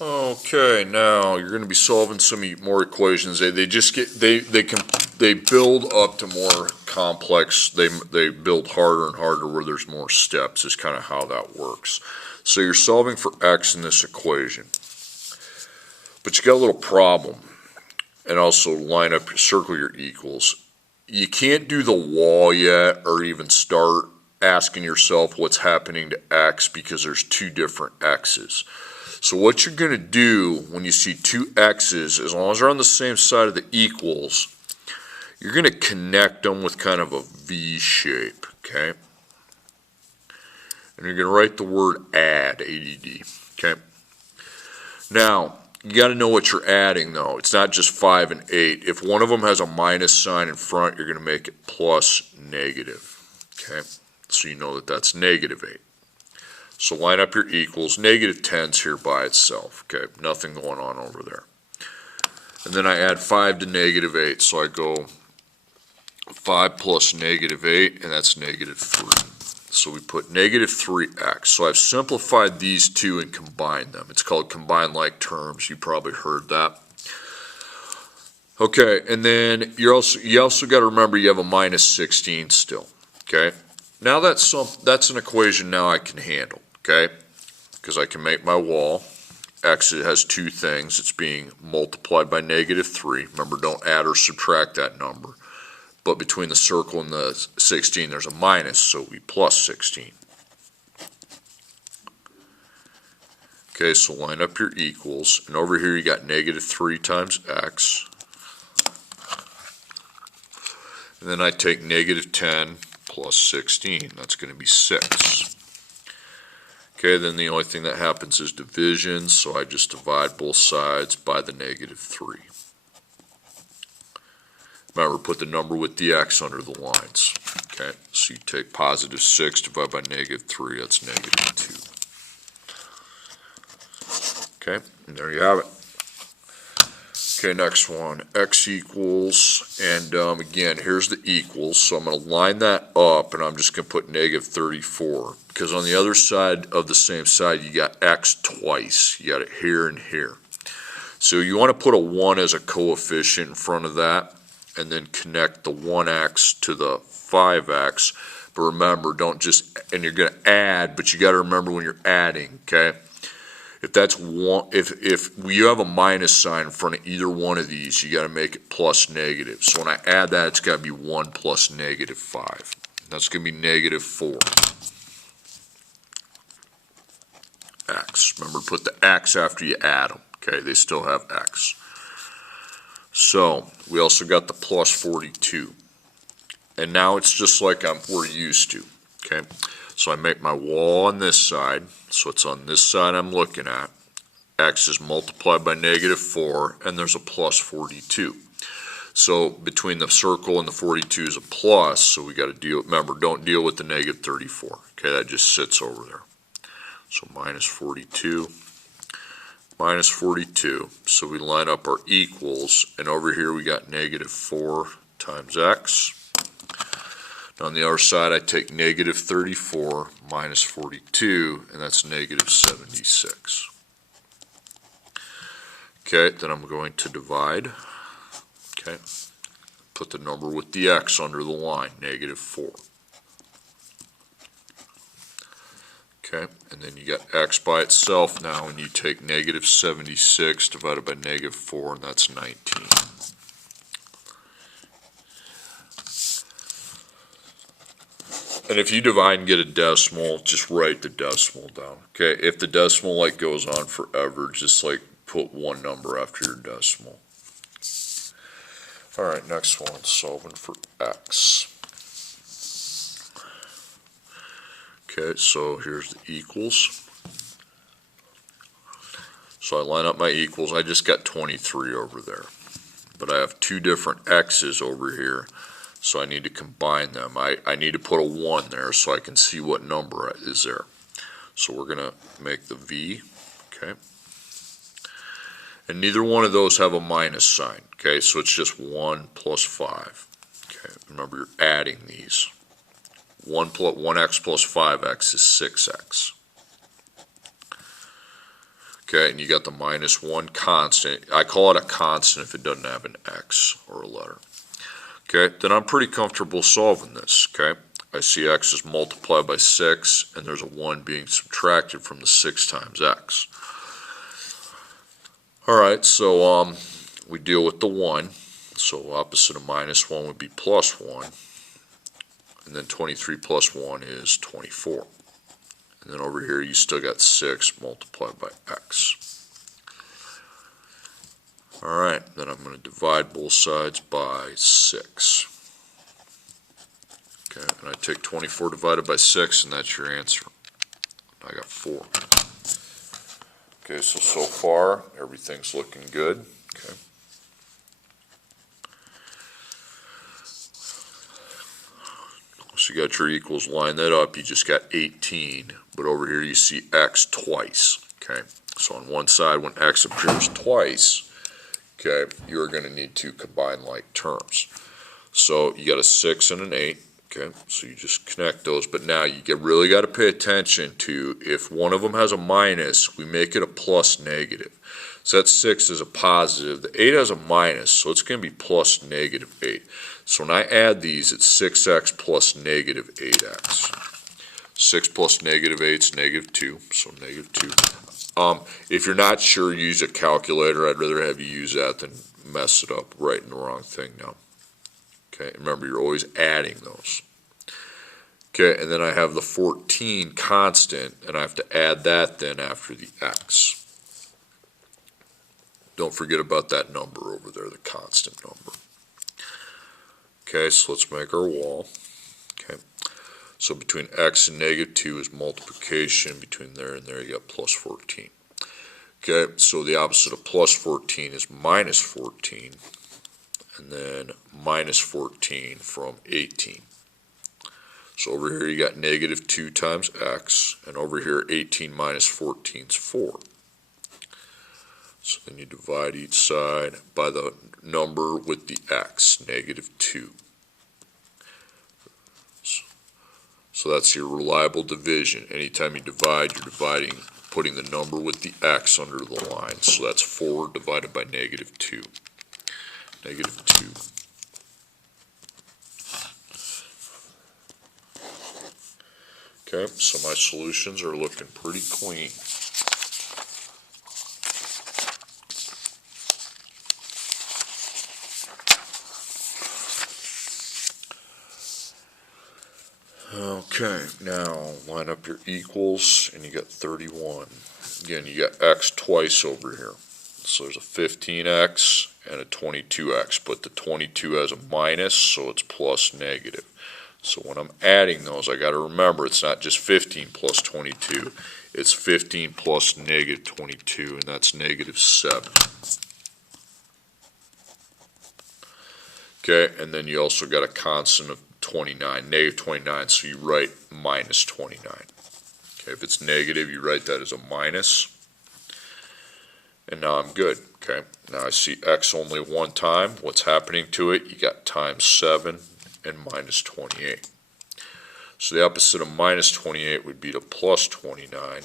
Okay, now you're going to be solving some more equations. They build up to more complex. They build harder and harder where there's more steps. Is kind of how that works. So you're solving for x in this equation, but you got a little problem. And also line up, circle your equals. You can't do the wall yet, or even start asking yourself what's happening to x because there's two different x's. So what you're going to do when you see two x's, as long as they're on the same side of the equals, you're going to connect them with kind of a V shape, okay? And you're going to write the word add, A-D-D, okay? Now, you got to know what you're adding, though. It's not just 5 and 8. If one of them has a minus sign in front, you're going to make it plus negative, okay? So you know that that's negative 8. So line up your equals. Negative 10's here by itself, okay? Nothing going on over there. And then I add 5 to negative 8, so I go 5 plus negative 8, and that's negative 3. So we put negative 3x. So I've simplified these two and combined them. It's called combined like terms. You probably heard that. Okay, and then you also got to remember you have a minus 16 still, okay? Now that's an equation now I can handle. Okay, because I can make my wall. X, it has two things. It's being multiplied by negative 3. Remember, don't add or subtract that number. But between the circle and the 16, there's a minus, so we plus 16. Okay, so line up your equals. And over here you got negative 3 times x. And then I take negative 10 plus 16. That's going to be 6. Okay, then the only thing that happens is division, so I just divide both sides by the negative 3. Remember, put the number with the x under the lines. Okay, so you take positive 6 divided by negative 3, that's negative 2. Okay, and there you have it. Okay, next one, x equals, and again, here's the equals, so I'm going to line that up, and I'm just going to put negative 34, because on the other side of the same side, you got x twice. You got it here and here. So you want to put a 1 as a coefficient in front of that, and then connect the 1x to the 5x, but remember, don't just, and you're going to add, but you got to remember when you're adding, okay? If that's one, if you have a minus sign in front of either one of these, you got to make it plus negative. So when I add that, it's got to be 1 plus negative 5. That's going to be negative 4. X. Remember, put the x after you add them. Okay, they still have x. So we also got the plus 42. And now it's just like we're used to. Okay. So I make my wall on this side, so it's on this side I'm looking at. X is multiplied by negative 4, and there's a plus 42. So between the circle and the 42 is a plus, so we got to deal, remember, don't deal with the negative 34. Okay, that just sits over there. So minus 42, minus 42. So we line up our equals, and over here we got negative 4 times x. On the other side, I take negative 34 minus 42, and that's negative 76. Okay, then I'm going to divide. Okay, put the number with the x under the line, negative 4. Okay, and then you got x by itself now, and you take negative 76 divided by negative 4, and that's 19. And if you divide and get a decimal, just write the decimal down. Okay, if the decimal like goes on forever, just like put one number after your decimal. All right, next one, solving for x. Okay, so here's the equals. So I line up my equals. I just got 23 over there, but I have two different x's over here. So I need to combine them. I need to put a 1 there so I can see what number is there. So we're going to make the V, okay? And neither one of those have a minus sign, okay? So it's just 1 plus 5. Okay, remember you're adding these. 1x plus 5x is 6x. Okay, and you got the minus 1 constant. I call it a constant if it doesn't have an x or a letter. Okay, then I'm pretty comfortable solving this. Okay, I see x is multiplied by 6, and there's a 1 being subtracted from the 6 times x. Alright, so we deal with the 1. So opposite of minus 1 would be plus 1. And then 23 plus 1 is 24. And then over here you still got 6 multiplied by x. Alright, then I'm going to divide both sides by 6. Okay, and I take 24 divided by 6, and that's your answer. I got 4. Okay, so far everything's looking good. Okay. So you got your equals, line that up, you just got 18, but over here you see x twice. Okay, so on one side when x appears twice, okay, you're going to need to combine like terms. So you got a 6 and an 8. Okay, so you just connect those, but now you really got to pay attention to if one of them has a minus, we make it a plus negative. So that 6 is a positive, the 8 has a minus, so it's going to be plus negative 8. So when I add these, it's 6x plus negative 8x. 6 plus negative 8 is negative 2, so negative 2. If you're not sure, use a calculator. I'd rather have you use that than mess it up, writing the wrong thing down. Okay, remember you're always adding those. Okay, and then I have the 14 constant, and I have to add that then after the x. Don't forget about that number over there, the constant number. Okay, so let's make our wall. Okay, so between x and negative 2 is multiplication. Between there and there you got plus 14. Okay, so the opposite of plus 14 is minus 14. And then minus 14 from 18. So over here you got negative 2 times x, and over here 18 minus 14 is 4. So then you divide each side by the number with the x, negative 2. So that's your reliable division. Anytime you divide, you're dividing, putting the number with the x under the line. So that's 4 divided by negative 2. Negative 2. Okay, so my solutions are looking pretty clean. Okay, now line up your equals, and you got 31. Again, you got x twice over here. So there's a 15x and a 22x, but the 22 has a minus, so it's plus negative. So when I'm adding those, I got to remember it's not just 15 plus 22, it's 15 plus negative 22, and that's negative 7. Okay, and then you also got a constant of 29, negative 29, so you write minus 29. Okay, if it's negative, you write that as a minus. And now I'm good. Okay, now I see x only one time. What's happening to it? You got times 7 and minus 28. So the opposite of minus 28 would be to plus 29,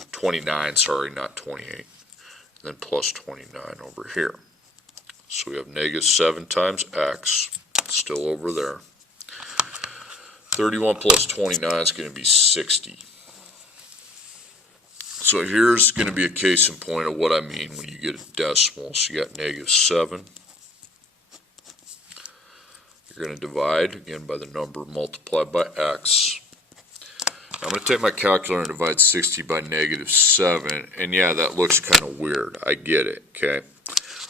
sorry, not 28, and then plus 29 over here. So we have negative 7 times x, still over there. 31 plus 29 is going to be 60. So here's going to be a case in point of what I mean when you get a decimal. So you got negative 7. You're going to divide, again, by the number multiplied by x. I'm going to take my calculator and divide 60 by negative 7. And yeah, that looks kind of weird. I get it, okay?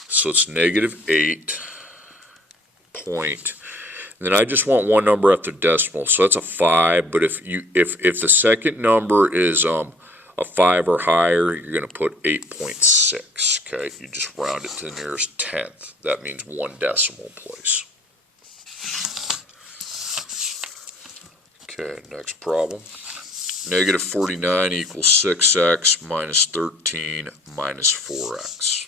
So it's negative 8 point. And then I just want one number after decimal. So that's a 5. But if the second number is a 5 or higher, you're going to put 8.6. Okay, you just round it to the nearest tenth. That means one decimal place. Okay, next problem. Negative 49 equals 6x minus 13 minus 4x.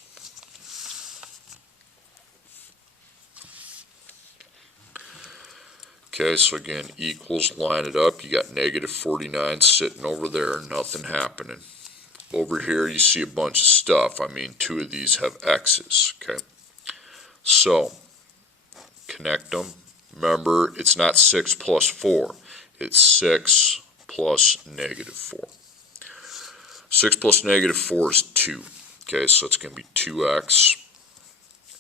Okay, so again, equals, line it up. You got negative 49 sitting over there, nothing happening. over here you see a bunch of stuff. I mean, 2 of these have x's, okay? So, connect them. Remember, it's not 6 plus 4. It's 6 plus negative 4. 6 plus negative 4 is 2. Okay, so it's going to be 2x.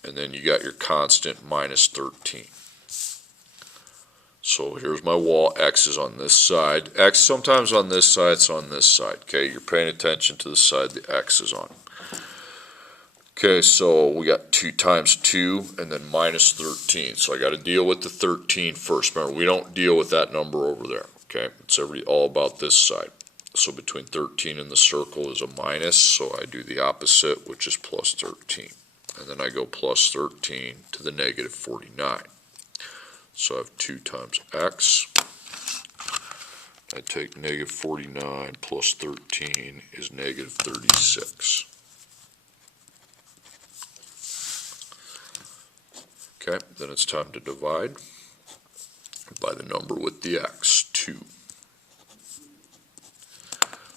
And then you got your constant minus 13. So here's my wall. X is on this side. X sometimes on this side, it's on this side. Okay, you're paying attention to the side the X is on. Okay, so we got 2 times 2 and then minus 13. So I got to deal with the 13 first. Remember, we don't deal with that number over there. Okay, it's all about this side. So between 13 and the circle is a minus, so I do the opposite, which is plus 13. And then I go plus 13 to the negative 49. So I have 2 times x. I take negative 49 plus 13 is negative 36. Okay, then it's time to divide by the number with the x, 2.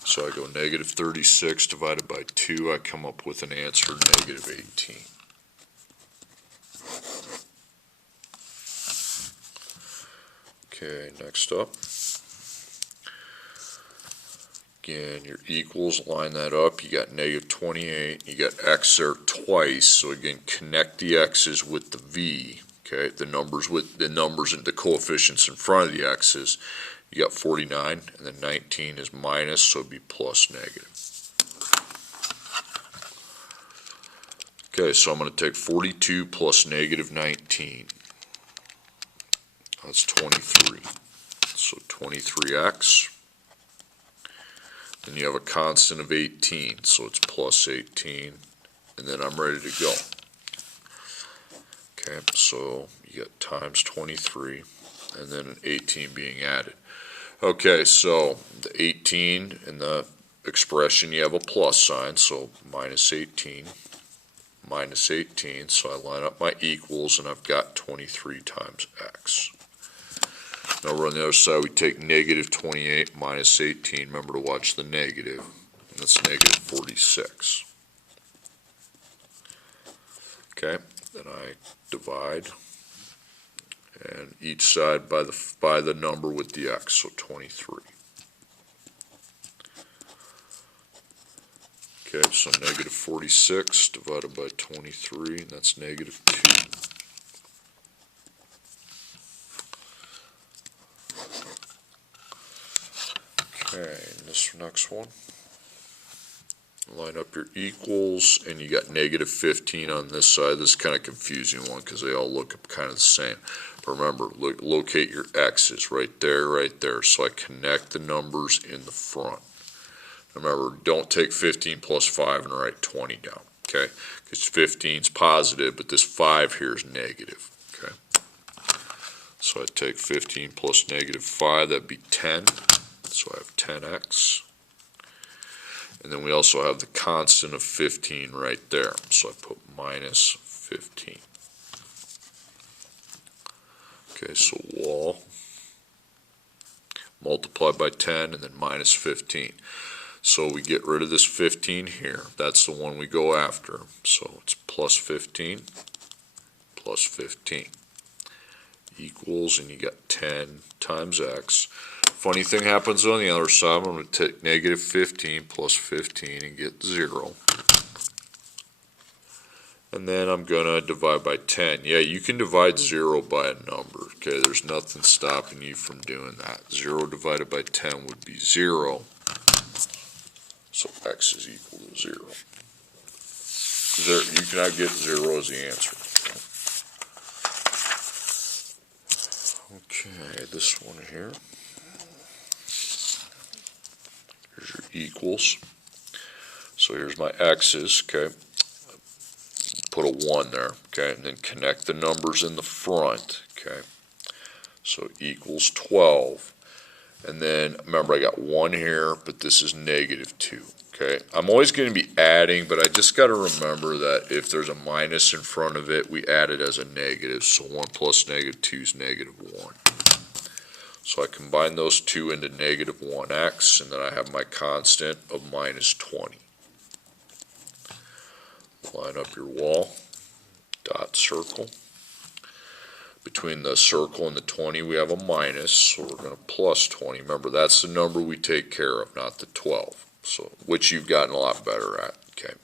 So I go negative 36 divided by 2, I come up with an answer negative 18. Okay, next up. Again, your equals, line that up. You got negative 28. You got x there twice. So again, connect the x's with the v. Okay, the numbers and the coefficients in front of the x's. You got 49, and then 19 is minus, so it'd be plus negative. Okay, so I'm going to take 42 plus negative 19. That's 23. So 23x. Then you have a constant of 18, so it's plus 18. And then I'm ready to go. Okay, so you got times 23, and then an 18 being added. Okay, so the 18 in the expression, you have a plus sign, so minus 18, minus 18. So I line up my equals, and I've got 23 times x. Now over on the other side, we take negative 28 minus 18. Remember to watch the negative, and that's negative 46. Okay, then I divide, and each side by the number with the x, so 23. Okay, so negative 46 divided by 23, and that's negative 2. Okay, this next one, line up your equals, and you got negative 15 on this side. This is kind of confusing one because they all look kind of the same. But remember, locate your x's right there, right there. So I connect the numbers in the front. Remember, don't take 15 plus 5 and write 20 down, okay? Because 15 is positive, but this 5 here is negative, okay? So I take 15 plus negative 5, that'd be 10. So I have 10x. And then we also have the constant of 15 right there. So I put minus 15. Okay, so wall, multiply by 10, and then minus 15. So we get rid of this 15 here. That's the one we go after. So it's plus 15, plus 15. Equals, and you got 10 times x. Funny thing happens on the other side. I'm going to take negative 15 plus 15 and get 0. And then I'm going to divide by 10. Yeah, you can divide 0 by a number. Okay, there's nothing stopping you from doing that. 0 divided by 10 would be 0. So x is equal to 0. You cannot get 0 as the answer. Okay, this one here. Here's your equals. So here's my x's, okay. Put a 1 there, okay, and then connect the numbers in the front, okay. So equals 12. And then, remember, I got 1 here, but this is negative 2, okay. I'm always going to be adding, but I just got to remember that if there's a minus in front of it, we add it as a negative. So 1 plus negative 2 is negative 1. So I combine those two into negative 1x, and then I have my constant of minus 20. line up your wall, dot circle. Between the circle and the 20 we have a minus, so we're going to plus 20. Remember, that's the number we take care of, not the 12, so which you've gotten a lot better at. Okay.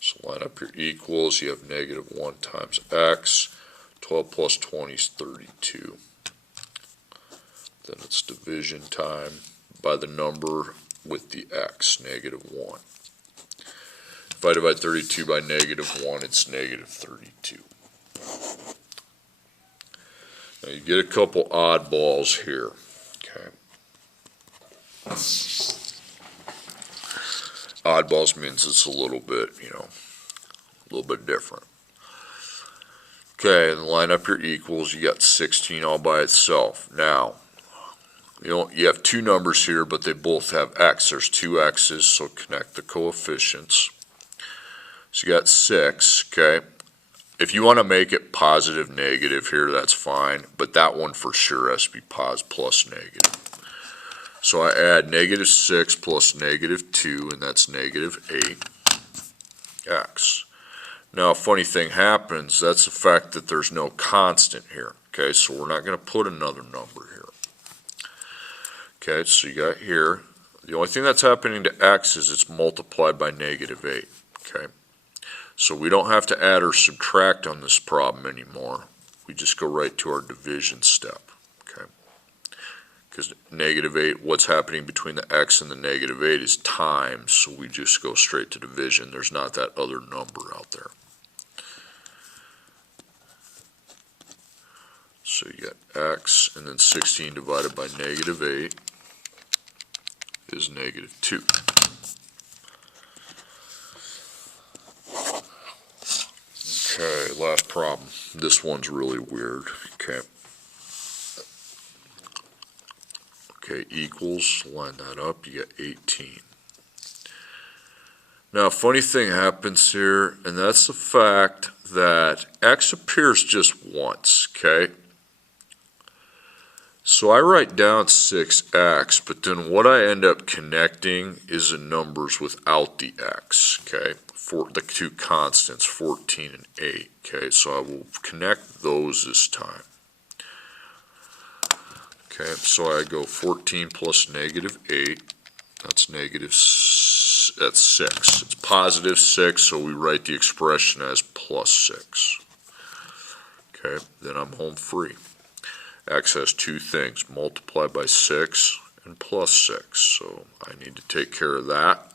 So line up your equals. You have negative 1 times x. 12 plus 20 is 32. Then it's division time by the number with the x, negative 1. If I divide 32 by negative 1, it's negative 32. Now you get a couple oddballs here. Okay. Oddballs means it's a little bit, a little bit different. Okay, and line up your equals. You got 16 all by itself. Now, you have two numbers here, but they both have x. There's two x's, so connect the coefficients. So you got 6, okay. If you want to make it positive, negative here, that's fine, but that one for sure has to be plus negative. So I add negative 6 plus negative 2, and that's negative 8x. Now, a funny thing happens, that's the fact that there's no constant here, okay, so we're not going to put another number here. Okay, so you got here, the only thing that's happening to x is it's multiplied by negative 8, okay. So we don't have to add or subtract on this problem anymore. We just go right to our division step, okay? Because negative 8, what's happening between the x and the negative 8 is times, so we just go straight to division. There's not that other number out there. So you got x, and then 16 divided by negative 8 is negative 2. Okay, last problem. This one's really weird. Okay. Okay, equals, line that up, you get 18. Now, a funny thing happens here, and that's the fact that x appears just once, okay? So I write down 6x, but then what I end up connecting is the numbers without the x, okay? For the two constants, 14 and 8, okay? So I will connect those this time. Okay, so I go 14 plus negative 8, that's that's 6. It's positive 6, so we write the expression as plus 6. Okay, then I'm home free. X has two things, multiply by 6 and plus 6, so I need to take care of that.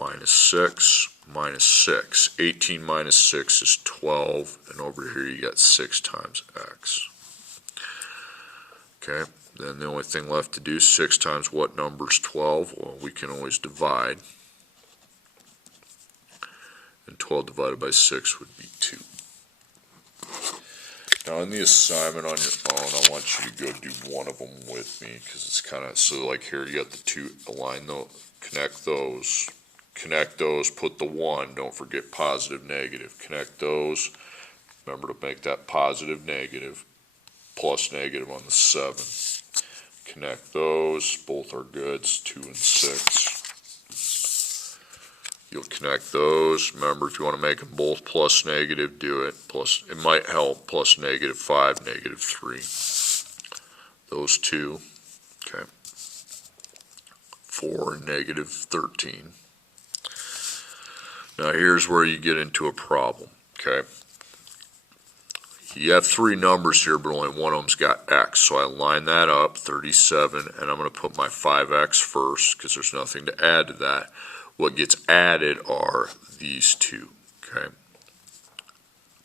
Minus 6, minus 6. 18 minus 6 is 12, and over here you got 6 times x. Okay, then the only thing left to do, 6 times what number is 12? Well, we can always divide. And 12 divided by 6 would be 2. Now in the assignment on your own, I want you to go do one of them with me, because it's kind of, so like here you got the two, align those, connect those, put the 1, don't forget positive, negative, connect those, remember to make that positive, negative, plus negative on the 7, connect those, both are good, it's 2 and 6, you'll connect those, remember if you want to make them both plus negative, do it, plus, it might help, plus negative 5, negative 3, those two, okay, 4 and negative 13. Now here's where you get into a problem, okay? You have three numbers here, but only one of them's got x, so I line that up, 37, and I'm going to put my 5x first, because there's nothing to add to that. What gets added are these two, okay?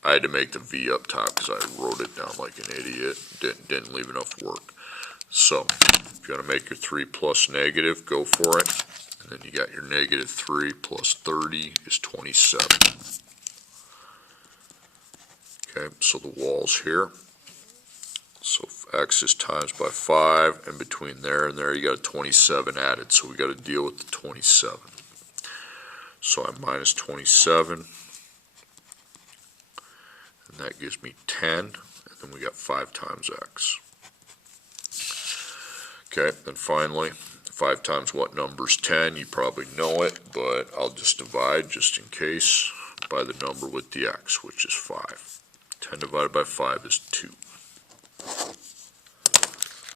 I had to make the v up top, because I wrote it down like an idiot, didn't leave enough work. So, if you want to make your 3 plus negative, go for it. And then you got your negative 3 plus 30 is 27. Okay, so the wall's here. So x is times by 5, and between there and there you got a 27 added, so we got to deal with the 27. So I minus 27, and that gives me 10, and then we got 5 times x. Okay, then finally, 5 times what number is 10? You probably know it, but I'll just divide just in case by the number with the x, which is 5. 10 divided by 5 is 2.